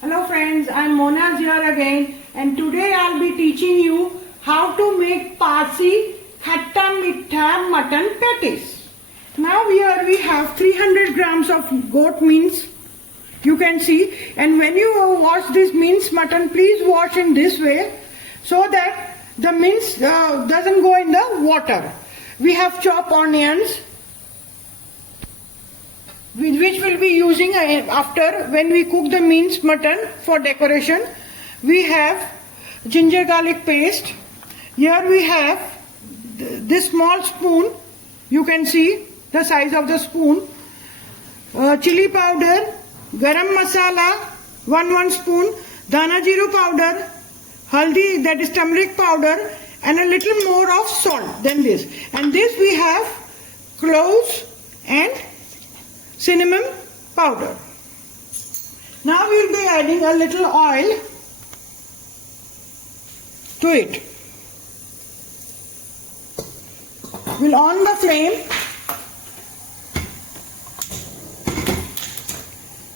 Hello friends, I'm Mona here again and today I'll be teaching you how to make Parsi Khatta Mittha mutton patties. Now here we have 300 grams of goat mince, you can see, and when you wash this mince mutton, please wash in this way so that the mince doesn't go in the water. We have chopped onions, which we'll be using after when we cook the minced mutton for decoration. We have ginger garlic paste. Here we have this small spoon, you can see the size of the spoon, chili powder, garam masala, 1 spoon, dana jeeru powder, haldi, that is turmeric powder, and a little more of salt than this. And this we have cloves and cinnamon powder. Now we will be adding a little oil to it. We'll on the flame.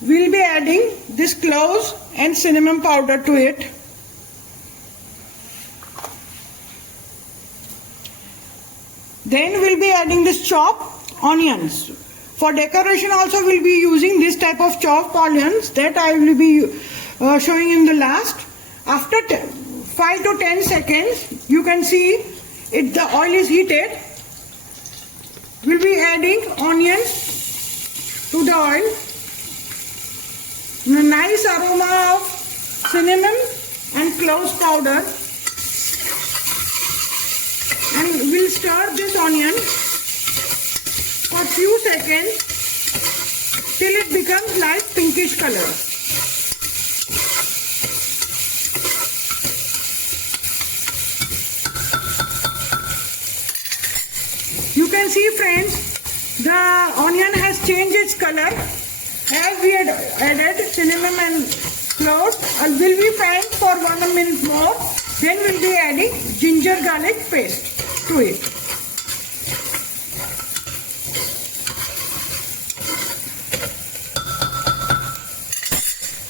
We'll be adding this cloves and cinnamon powder to it. Then we'll be adding this chopped onions. For decoration also we'll be using this type of chopped onions that I will be showing in the last. After 5 to 10 seconds, you can see the oil is heated. We'll be adding onions to the oil. A nice aroma of cinnamon and cloves powder. And we'll stir this onion for a few seconds till it becomes light pinkish color. You can see friends, the onion has changed its color as we had added cinnamon and cloves. We'll be frying for 1 minute more. Then we'll be adding ginger garlic paste to it.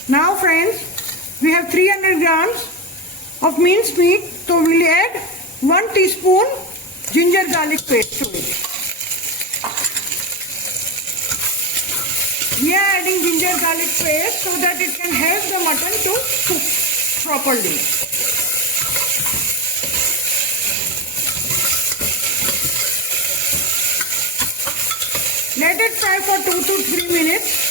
Now friends, we have 300 grams of minced meat, so we'll add 1 teaspoon ginger garlic paste to it. We are adding ginger garlic paste so that it can help the mutton to cook properly. Let it fry for 2 to 3 minutes.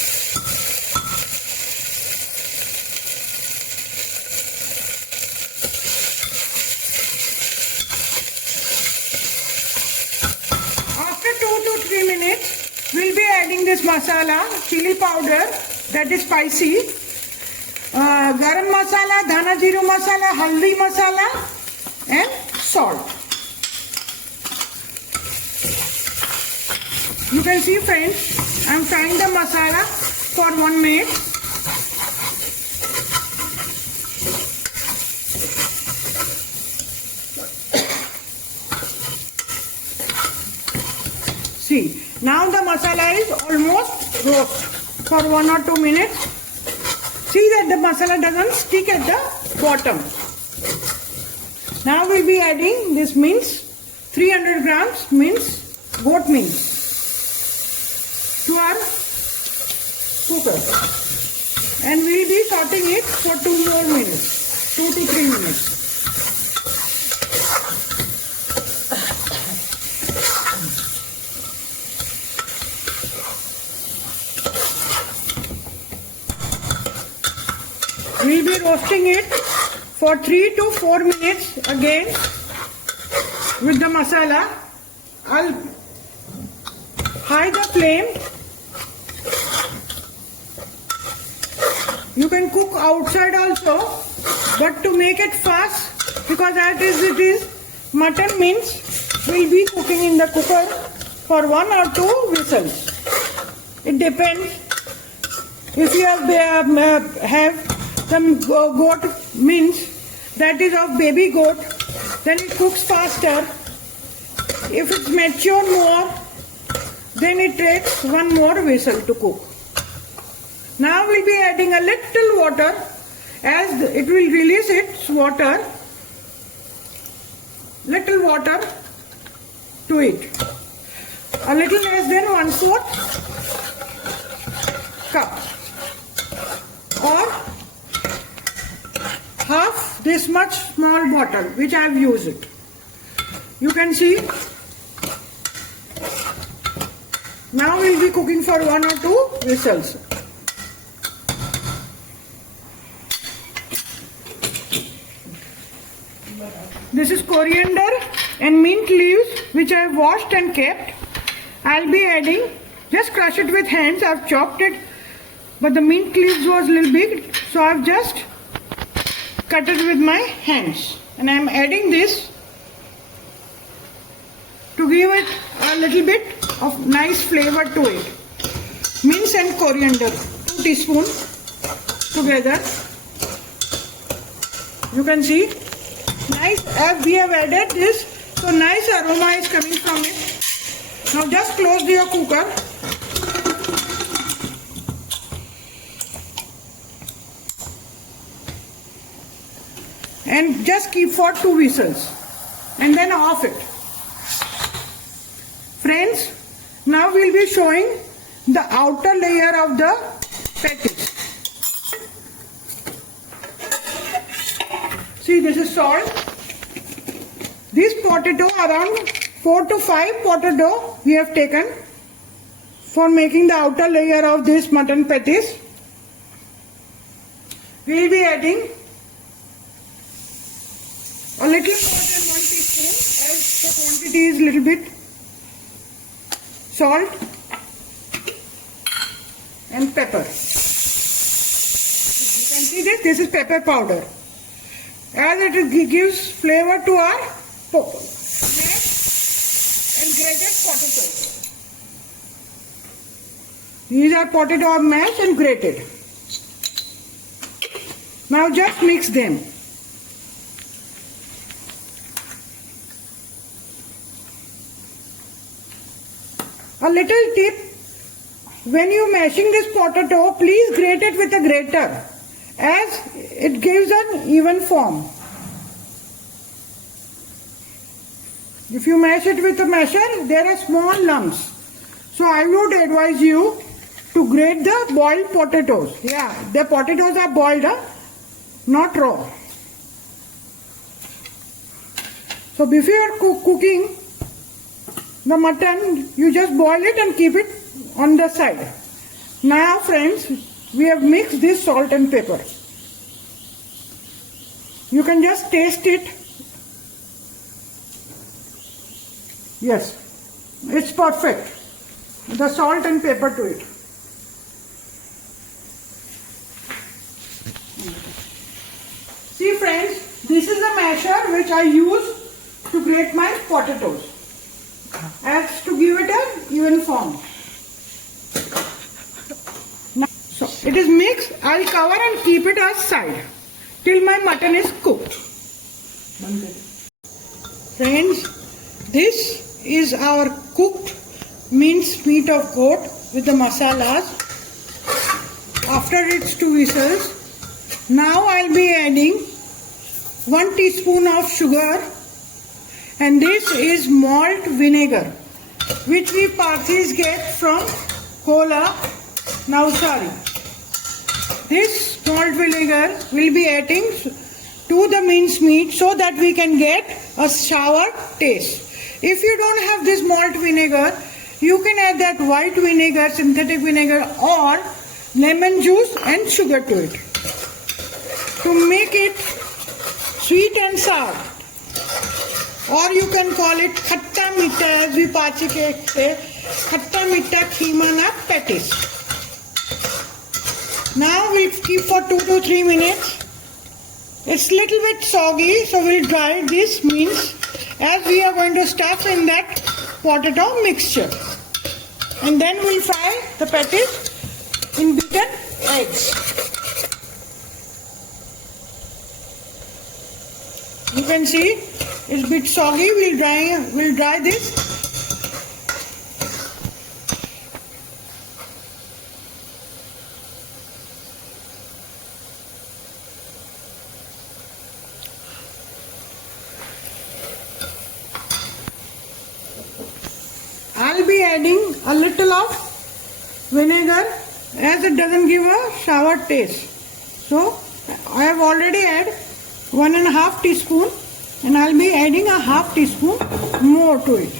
After 2 to 3 minutes, we'll be adding this masala, chili powder, that is spicy, garam masala, dhana jeeru masala, haldi masala, and salt. You can see friends, I am frying the masala for 1 minute. See, now the masala is almost roast for 1 or 2 minutes. See that the masala doesn't stick at the bottom. Now we'll be adding this mince, 300 grams mince, goat mince, to our cooker. And we'll be sauteing it for 2 more minutes, 2 to 3 minutes. We'll be roasting it for 3 to 4 minutes again with the masala. I'll high the flame. You can cook outside also, but to make it fast, because as it is mutton mince, we'll be cooking in the cooker for 1 or 2 whistles. It depends. If you have some goat mince that is of baby goat, then it cooks faster. If it's mature more, then it takes 1 more whistle to cook. Now we'll be adding a little water as it will release its water. Little water to it. A little less than 1/4 cup or half this much small bottle which I have used it. You can see. Now we'll be cooking for 1 or 2 whistles. This is coriander and mint leaves which I have washed and kept. I'll be adding, just crush it with hands. I've chopped it, but the mint leaves was a little big, so I've just cut it with my hands. And I'm adding this to give it a little bit of nice flavor to it. Mint and coriander, 2 teaspoons together. You can see, nice, as we have added this, so nice aroma is coming from it. Now just close your cooker. And just keep for 2 whistles and then off it. Friends, now we'll be showing the outer layer of the patties. See, this is salt. This potato, around 4 to 5 potato we have taken for making the outer layer of this mutton patties. We will be adding a little more than 1 teaspoon as the quantity is little bit. Salt and pepper. You can see this is pepper powder. As it gives flavor to our mashed and grated potatoes. These are potato mashed and grated. Now just mix them. A little tip, when you mashing this potato, please grate it with a grater as it gives an even form. If you mash it with a masher, there are small lumps. So I would advise you to grate the boiled potatoes. Yeah, the potatoes are boiled, not raw. So before cooking the mutton, you just boil it and keep it on the side. Now friends, we have mixed this salt and pepper. You can just taste it. Yes, it's perfect. The salt and pepper to it. See friends, this is the masher which I use to grate my potatoes, as to give it an even form. Now, so it is mixed. I'll cover and keep it aside till my mutton is cooked. Friends, this is our cooked minced meat of goat with the masalas. After its 2 whistles, now I'll be adding 1 teaspoon of sugar, and this is malt vinegar which we Parthis get from Kola, Navsari. This malt vinegar will be adding to the minced meat so that we can get a sour taste. If you don't have this malt vinegar, you can add that white vinegar, synthetic vinegar, or lemon juice and sugar to it to make it sweet and sour. Or you can call it khatta meetha, as we Pachi ke say, khatta meetha keema na patties. Now we'll keep for 2 to 3 minutes. It's little bit soggy, so we'll dry this mince as we are going to stuff in that potato mixture. And then we'll fry the patties in beaten eggs. You can see it's a bit soggy. We'll dry this. I'll be adding a little of vinegar as it doesn't give a sour taste. So I have already added 1.5 teaspoon and I'll be adding a half teaspoon more to it.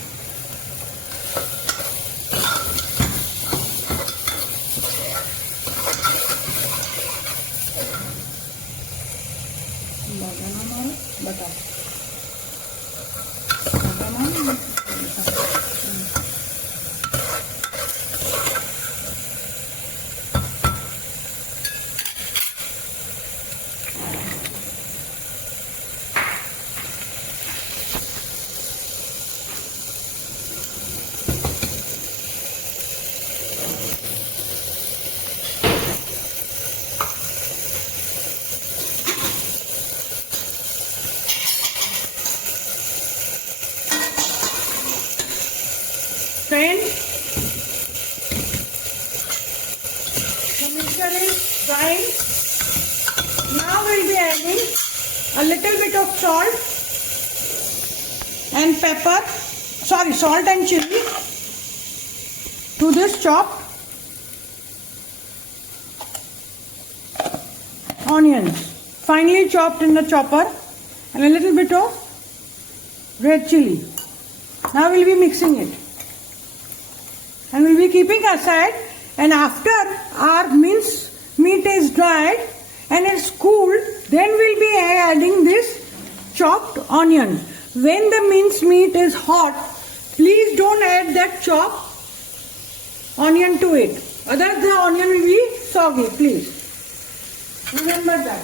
Friends, the mixture is frying. Now we'll be adding a little bit of salt and pepper, salt and chili to this chopped onions, finely chopped in the chopper, and a little bit of red chili. Now we'll be mixing it. And we'll be keeping aside, and after our mince meat is dried and it's cooled, then we'll be adding this chopped onion. When the mince meat is hot, please don't add that chopped onion to it. Otherwise the onion will be soggy, please. Remember that.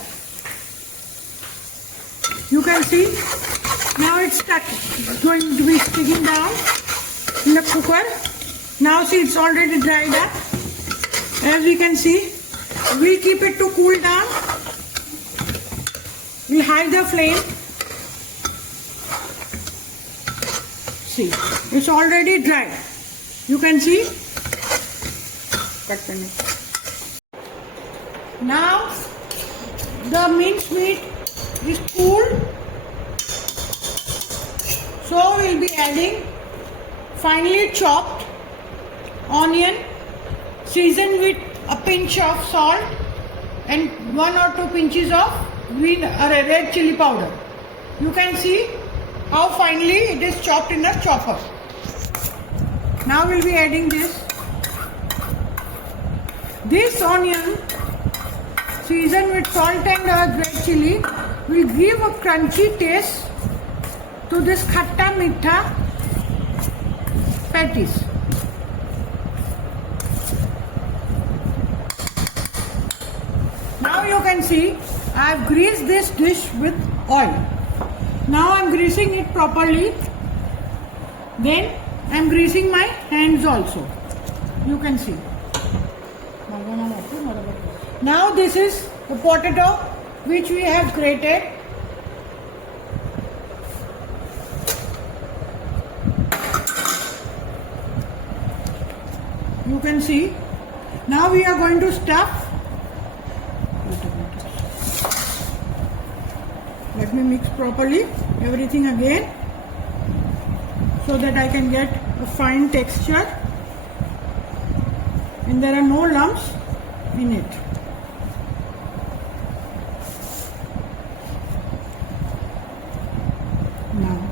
You can see now it's going to be sticking down in the cooker. Now see, it's already dried up. As we can see, we'll keep it to cool down. We'll hide the flame. See, it's already dried. You can see. Now the minced meat is cooled. So we'll be adding finely chopped onion, seasoned with a pinch of salt and 1 or 2 pinches of red chili powder. You can see how finely it is chopped in a chopper. Now we'll be adding this. This onion seasoned with salt and red chili will give a crunchy taste to this khatta meetha patties. Now you can see I have greased this dish with oil. Now I am greasing it properly. Then I am greasing my hands also. You can see. Now this is the potato which we have grated. You can see. Now we are going to stuff. Let me mix properly everything again so that I can get a fine texture and there are no lumps in it. Now